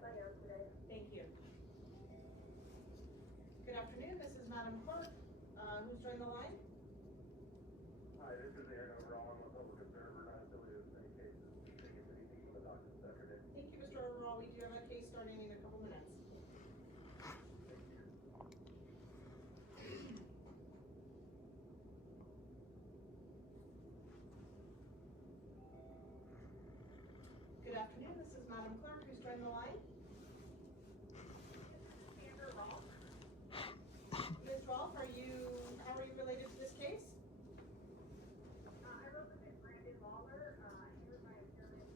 I am today. Thank you. Good afternoon, this is Madam Clerk. Who's joined the line? Hi, this is Aaron overall. I'm a public observer, not affiliated with any cases. Taking anything from the docket Saturday. Thank you, Mr. Overall. We do have a case starting in a couple minutes. Thank you. Good afternoon, this is Madam Clerk. Who's joined the line? Sandra Rolfe. Ms. Rolfe, how are you related to this case? I represent Brandon Lawler, here by appearance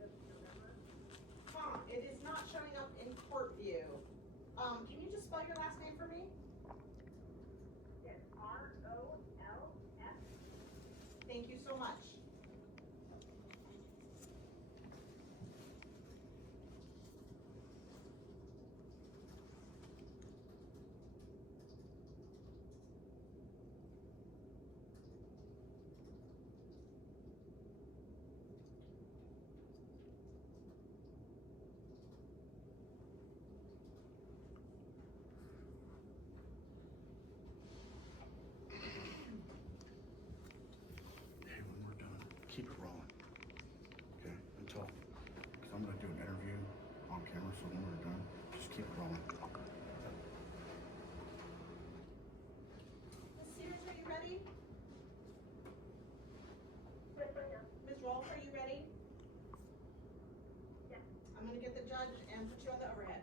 of November. It is not showing up in court view. Can you just spell your last name for me? Yes, R-O-L-F. Thank you so much. Hey, when we're done, keep it rolling. Okay? Because I'm going to do an interview on camera, so when we're done, just keep it rolling. Ms. Sears, are you ready? Yes, I am. Ms. Rolfe, are you ready? Yes. I'm gonna get the judge and put you on the overhead.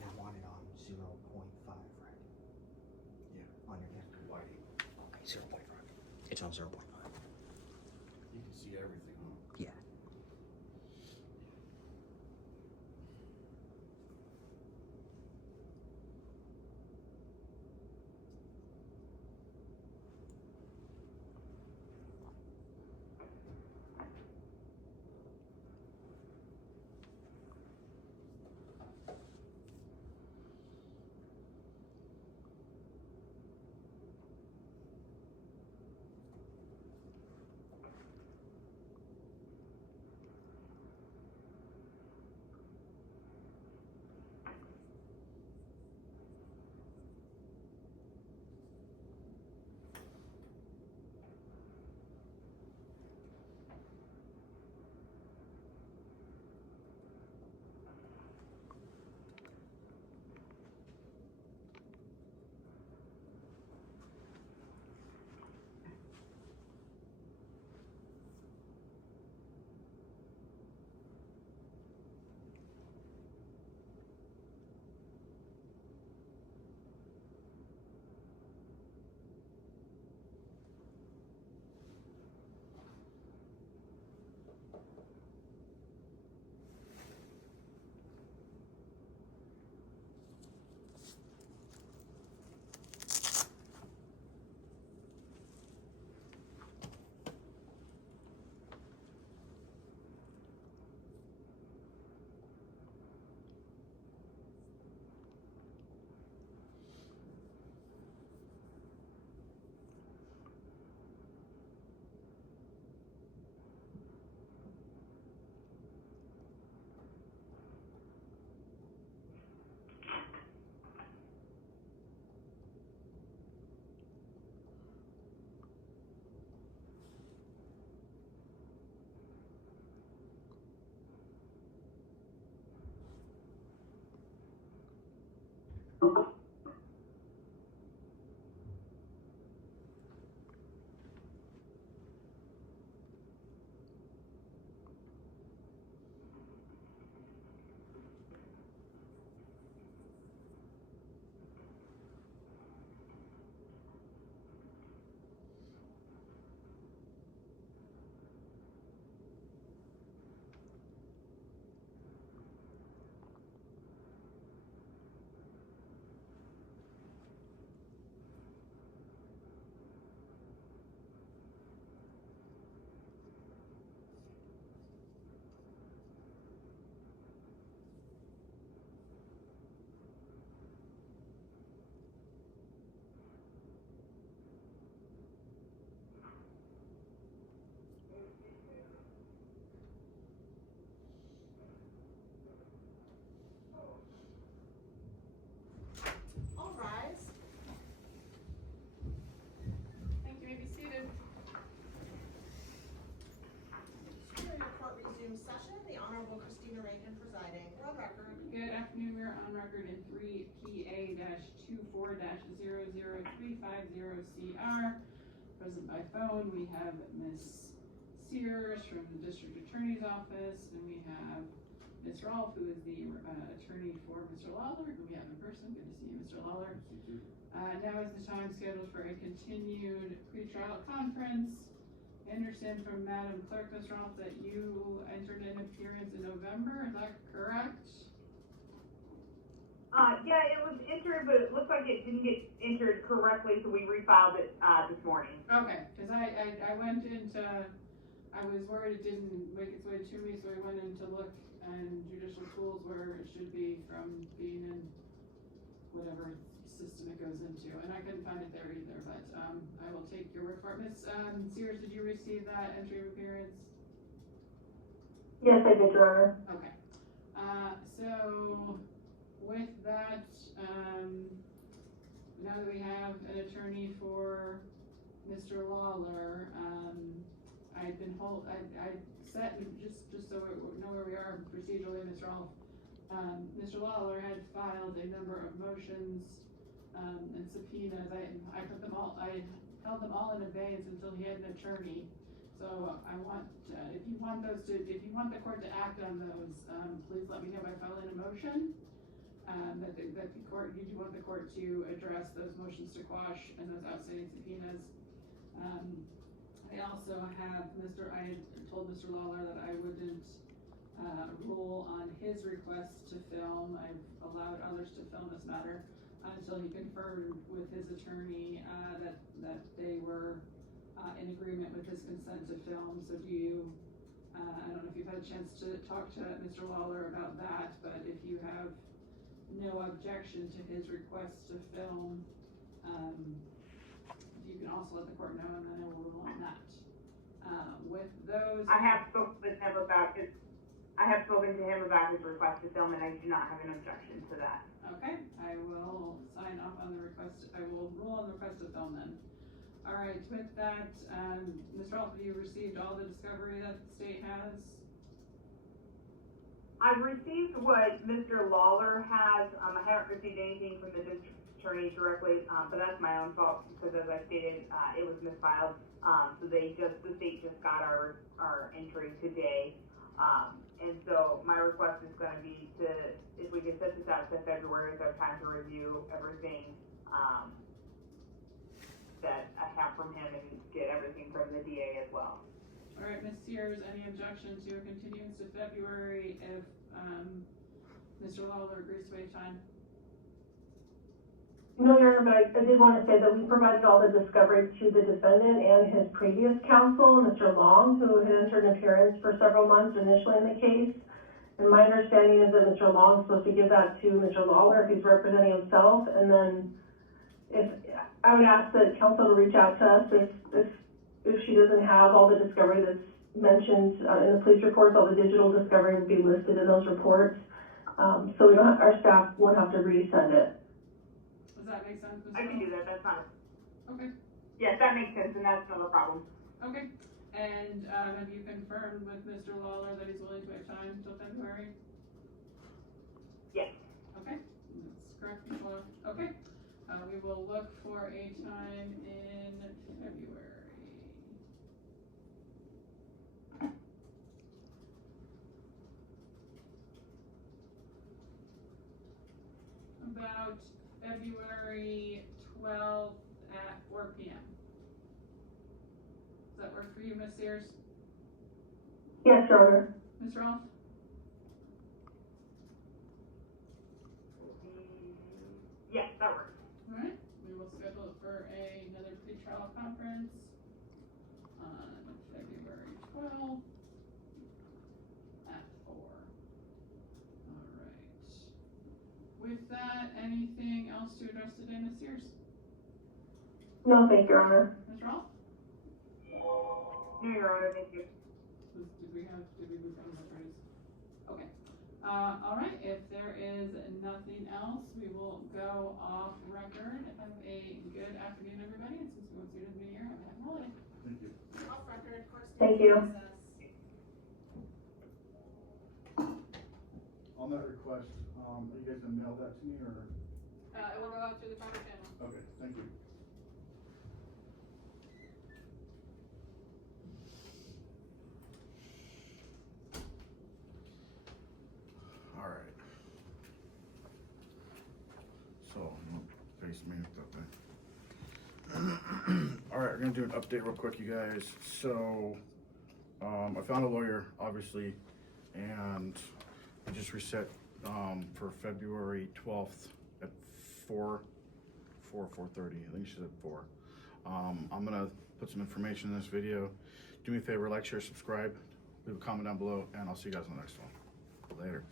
You want it on 0.5, right? Yeah. On your neck. Whitey. Okay, 0.5. It's on 0.5. You can see everything, huh? Yeah. 50CR. Present by phone, we have Ms. Sears from the District Attorney's Office, and we have Ms. Rolfe, who is the attorney for Mr. Lawler, who we have in person. Good to see you, Mr. Lawler. Now is the time scheduled for a continued pretrial conference. I understand from Madam Clerk, Ms. Rolfe, that you entered an appearance in November, is that correct? Yeah, it was entered, but it looks like it didn't get entered correctly, so we refiled it, this morning. Okay, cause I went into, I was worried it didn't make its way to me, so I went in to look and judicial tools where it should be from being in whatever system it goes into, and I couldn't find it there either, but, I will take your word for it. Ms. Sears, did you receive that entry of appearance? Yes, I did, Your Honor. Okay, so with that, now that we have an attorney for Mr. Lawler, I set, just so we know where we are procedurally, Ms. Rolfe. Mr. Lawler had filed a number of motions, and subpoenas. I held them all in abeyance until he had an attorney. So I want, if you want the court to act on those, please let me know by filing a motion. That you want the court to address those motions to quash and those outstanding subpoenas. I also have I had told Mr. Lawler that I wouldn't rule on his request to film. I've allowed others to film this matter until he confirmed with his attorney that they were in agreement with his consent to film. So do you, I don't know if you've had a chance to talk to Mr. Lawler about that, but if you have no objection to his request to film, you can also let the court know, and then I will rule on that. With those, I have spoken to him about his request to film, and I do not have an objection to that. okay, I will sign off on the request. I will rule on the request to film then. All right, with that, Ms. Rolfe, have you received all the discovery that the state has? I've received what Mr. Lawler has. I haven't received anything from the district attorney directly, but that's my own fault because, as I stated, it was misfiled. So the state just got our entry today. And so my request is going to be if we can set this out to February, so I have time to review everything that I have from him and get everything from the DA as well. All right, Ms. Sears, any objection to a continuance to February if Mr. Lawler agrees to waive time? No, Your Honor, but I did want to say that we provided all the discovery to the defendant and his previous counsel, Mr. Long, who had entered an appearance for several months initially in the case. And my understanding is that Mr. Long is supposed to give that to Mr. Lawler if he's representing himself. And then I would ask the counsel to reach out to us if she doesn't have all the discovery that's mentioned in the police reports. All the digital discovery will be listed in those reports. So our staff won't have to resend it. Does that make sense, Ms. I can do that. That's fine. Okay. Yes, that makes sense, and that's not a problem. Okay. And have you confirmed with Mr. Lawler that he's willing to waive time until February? Yes. Okay. That's correct, Ms. Lawler. Okay. We will look for a time in February. About February 12th at 4 p.m. Does that work for you, Ms. Sears? Yes, Your Honor. Ms. Rolfe? Yes, that works. All right, we will schedule it for another pretrial conference on February 12th at 4. All right. With that, anything else to address today, Ms. Sears? No, thank you, Your Honor. Ms. Rolfe? No, Your Honor, thank you. Did we move on to attorneys? Okay. All right, if there is nothing else, we will go off record. Have a good afternoon, everybody, and since we won't see you in the new year, have a happy holiday. Thank you. Off record, court Thank you. recess. On that request, are you guys gonna mail that to me or? It will go out through the proper channel. Okay, thank you. All right, we're gonna do an update real quick, you guys. So, I found a lawyer, obviously, and I just reset for February 12th at 4:30. I think she said 4. I'm gonna put some information in this video. Do me a favor, like, share, subscribe, leave a comment down below, and I'll see you guys in the next one. Later.